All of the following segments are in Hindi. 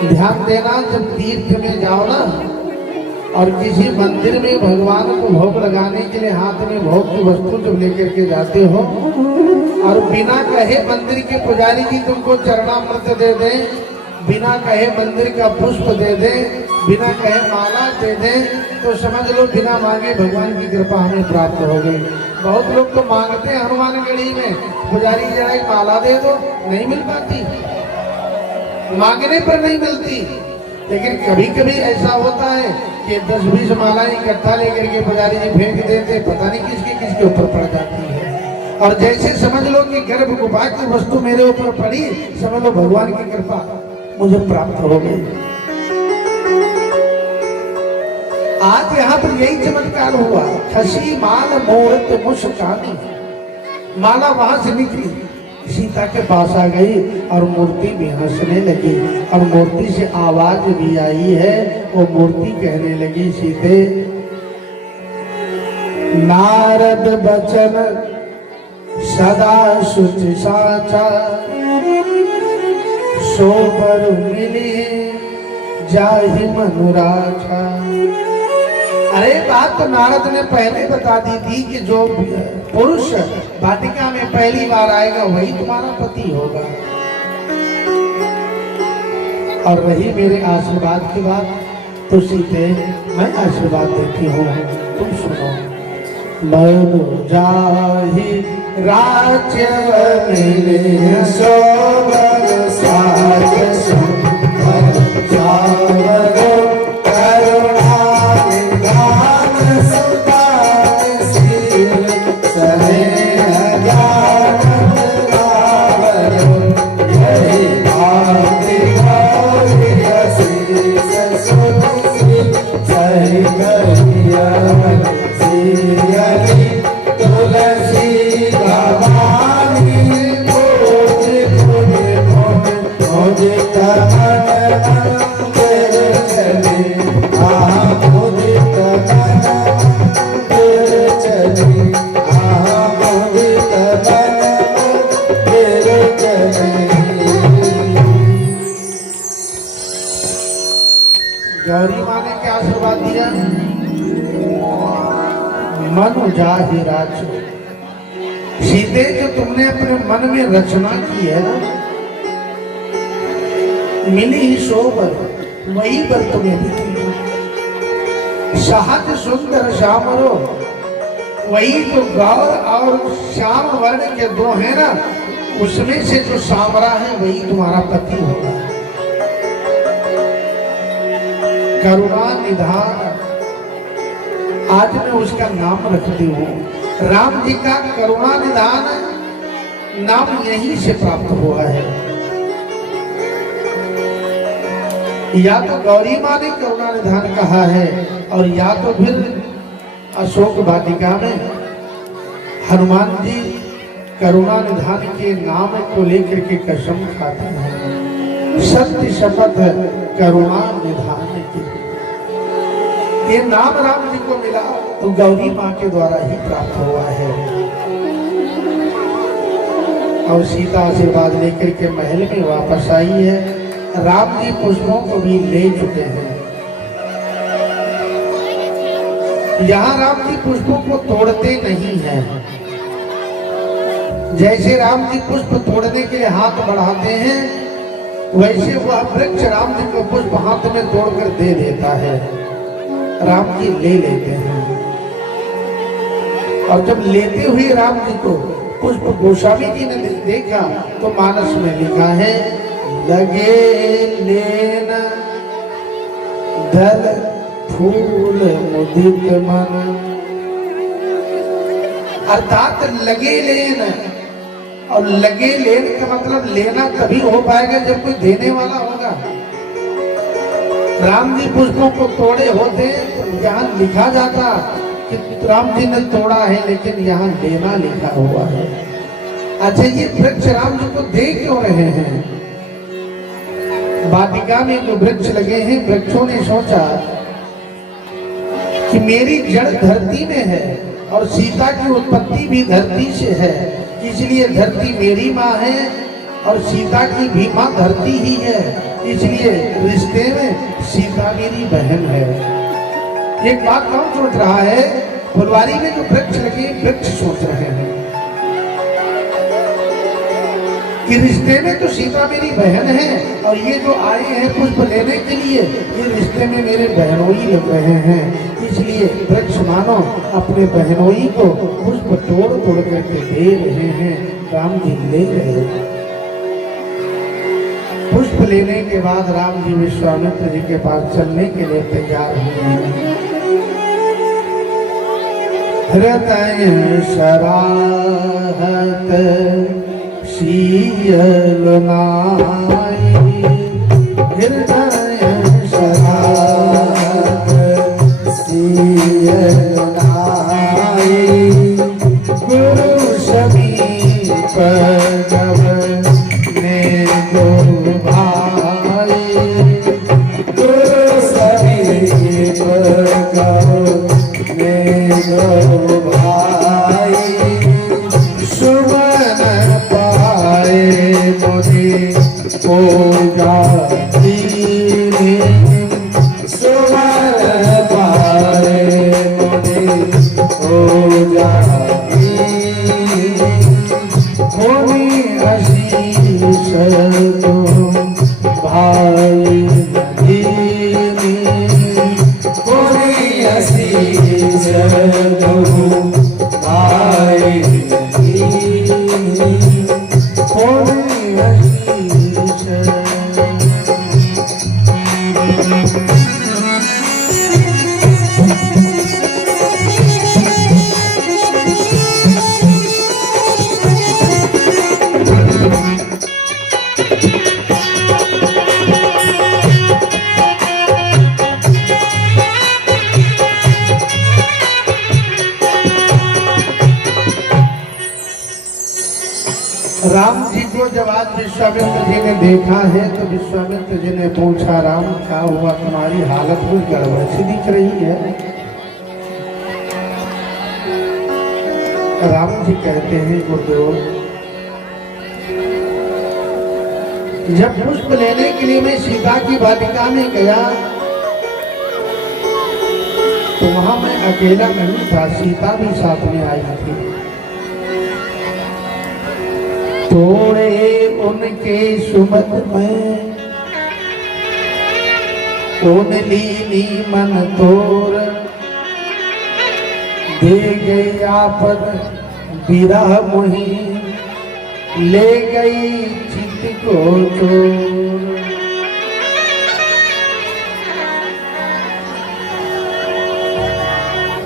ध्यान देना, जब तीर्थ में जाओ ना और किसी मंदिर में भगवान को भोग लगाने के लिए हाथ में भोग की वस्तु जब लेकर के जाते हो और बिना कहे मंदिर के पुजारी जी तुमको चरणामृत दे दे, बिना कहे मंदिर का पुष्प दे दे, बिना कहे माला दे दे, तो समझ लो बिना मांगे भगवान की कृपा हमें प्राप्त हो गई। बहुत लोग तो मांगते हैं हनुमानगढ़ी में, पुजारी जरा एक माला दे दो, नहीं मिल पाती, मांगने पर नहीं मिलती। लेकिन कभी कभी ऐसा होता है कि 10-20 मालाएं इकट्ठा लेकर के पुजारी जी फेंक देते, पता नहीं किसके किसके ऊपर पड़ जाती है। और जैसे समझ लो कि गर्भ गुफा की वस्तु मेरे ऊपर पड़ी, समझ लो भगवान की कृपा मुझे प्राप्त हो गई। आज यहाँ पर यही चमत्कार हुआ। खसी माल मोरत मुस्कानी, माला वहां से निकली, सीता के पास आ गई और मूर्ति भी हंसने लगी और मूर्ति से आवाज भी आई है। वो मूर्ति कहने लगी, सीते नारद बचन सदा सुच साचा, सो पर मिली जाहि मनुराजा। अरे बात तो नारद ने पहले बता दी थी कि जो पुरुष वाटिका में पहली बार आएगा वही तुम्हारा पति होगा। और रही मेरे आशीर्वाद की बात, तो सीते मैं आशीर्वाद देती हूँ, तुम सुनो। मनु जाहि राज्य मिले सोबर साज गौरी माँ ने क्या आशीर्वाद दिया? मनु जाहि राज, सीते जो तुमने अपने मन में रचना की है ना, मिली ही सोबर, वही पर तुम्हें मिली। सहज सुंदर श्यामरो, वही तो गौर और श्याम वर्ण के दो हैं ना, उसमें से जो सामरा है वही तुम्हारा पति होगा। करुणा निधान, आज मैं उसका नाम रखती हूँ। राम जी का करुणा निधान नाम यहीं से प्राप्त हुआ है। या तो गौरी माँ ने करुणा निधान कहा है और या तो फिर अशोक वाटिका में हनुमान जी करुणा निधान के नाम को लेकर के कसम खाते हैं, सत्य शपथ करुणा निधान की। ये नाम राम जी को मिला तो गौरी माँ के द्वारा ही प्राप्त हुआ है। और सीता आशीर्वाद लेकर के महल में वापस आई है। राम जी पुष्पों को भी ले चुके हैं। यहाँ राम जी पुष्पों को तोड़ते नहीं हैं। जैसे राम जी पुष्प तोड़ने के लिए हाथ बढ़ाते हैं, वैसे वह वृक्ष राम जी को पुष्प हाथ में तोड़कर दे देता है। राम जी ले लेते हैं और जब लेते हुए राम जी को पुष्प गोस्वामी जी ने देखा तो मानस में लिखा है, लगे लेन दल फूल मुदित मन। अर्थात लगे लेन, और लगे लेन का मतलब लेना तभी हो पाएगा जब कोई देने वाला होगा। राम जी पुष्पों को तोड़े होते तो यहाँ लिखा जाता कि राम जी ने तोड़ा है, लेकिन यहाँ लेना लिखा हुआ है। अच्छा, ये वृक्ष राम जी को दे क्यों रहे हैं? वाटिका में जो वृक्ष लगे हैं, वृक्षों ने सोचा कि मेरी जड़ धरती में है और सीता की उत्पत्ति भी धरती से है, इसलिए धरती मेरी माँ है और सीता की भी माँ धरती ही है। इसलिए रिश्ते में सीता मेरी बहन है। एक बात कौन सोच रहा है? फुलवारी में जो वृक्ष लगे, वृक्ष सोच रहे हैं कि रिश्ते में तो सीता मेरी बहन है, और ये जो आए हैं पुष्प लेने के लिए, ये रिश्ते में मेरे बहनोई लग रहे हैं। इसलिए वृक्ष मानो अपने बहनोई को पुष्प तोड़ तोड़ करके दे रहे हैं। राम जी ले रहे हैं। पुष्प लेने के बाद राम जी विश्वामित्र जी के पास चलने के लिए तैयार हुए। हृदय शराहत शीयल नाई, हृदय शराहत शीयल नाई, गुरु समीप जब ने दो भाई, गुरु समीप जब ने दो भाई, सुमन पाए मुझे पूजा दीने, सुमन पाए मुझे पूजा दीने, होनी आशीष तुम भाई दीने, होनी आशीष तुम भाई दीने, होनी आशीष। राम जी को जब आज विश्वामित्र जी ने देखा है तो विश्वामित्र जी ने पूछा, राम क्या हुआ, तुम्हारी हालत कुछ गड़बड़ सी दिख रही है। राम जी कहते हैं, गुरुदेव जब पुष्प लेने के लिए मैं सीता की वाटिका में गया तो वहां मैं अकेला नहीं था, सीता भी साथ में आई थी। तोड़े उनके सुमत में उन लीनी मन तोड़, दे गई आपद बिरह मुही, ले गई चित को चोर।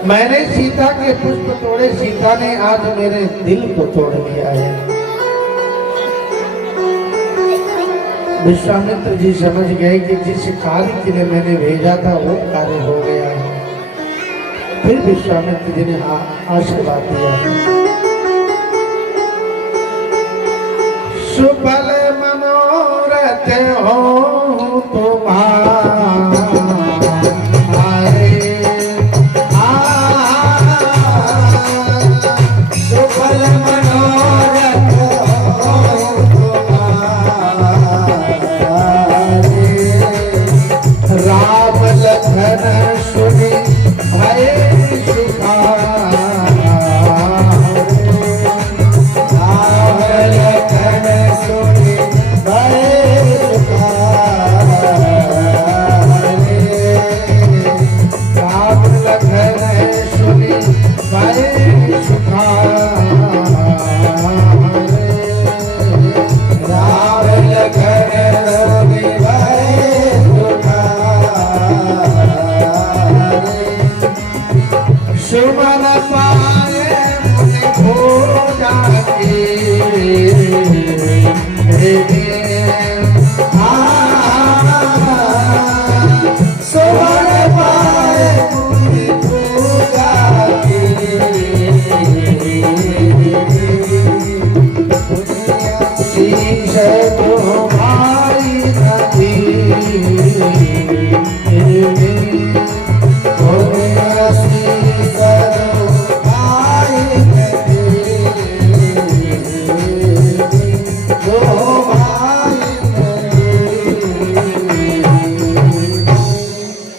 मैंने सीता के पुष्प तोड़े, सीता ने आज मेरे दिल को तोड़ दिया है। विश्वामित्र जी समझ गए कि जिस कार्य के लिए मैंने भेजा था वो कार्य हो गया है। फिर विश्वामित्र जी ने आशीर्वाद दिया, सुफल मनोरथ हो तुम्हारे, सुफल मनोरथ राम लखन सुनि भय सुखारे, राम लखन सुनि भय सुखारे, राम लखन सुनि भय सुखारे, राम लखन सुनि भय सुमन पाए मुझे भोजा सुमन पाए मुझे भोजा शीश तुम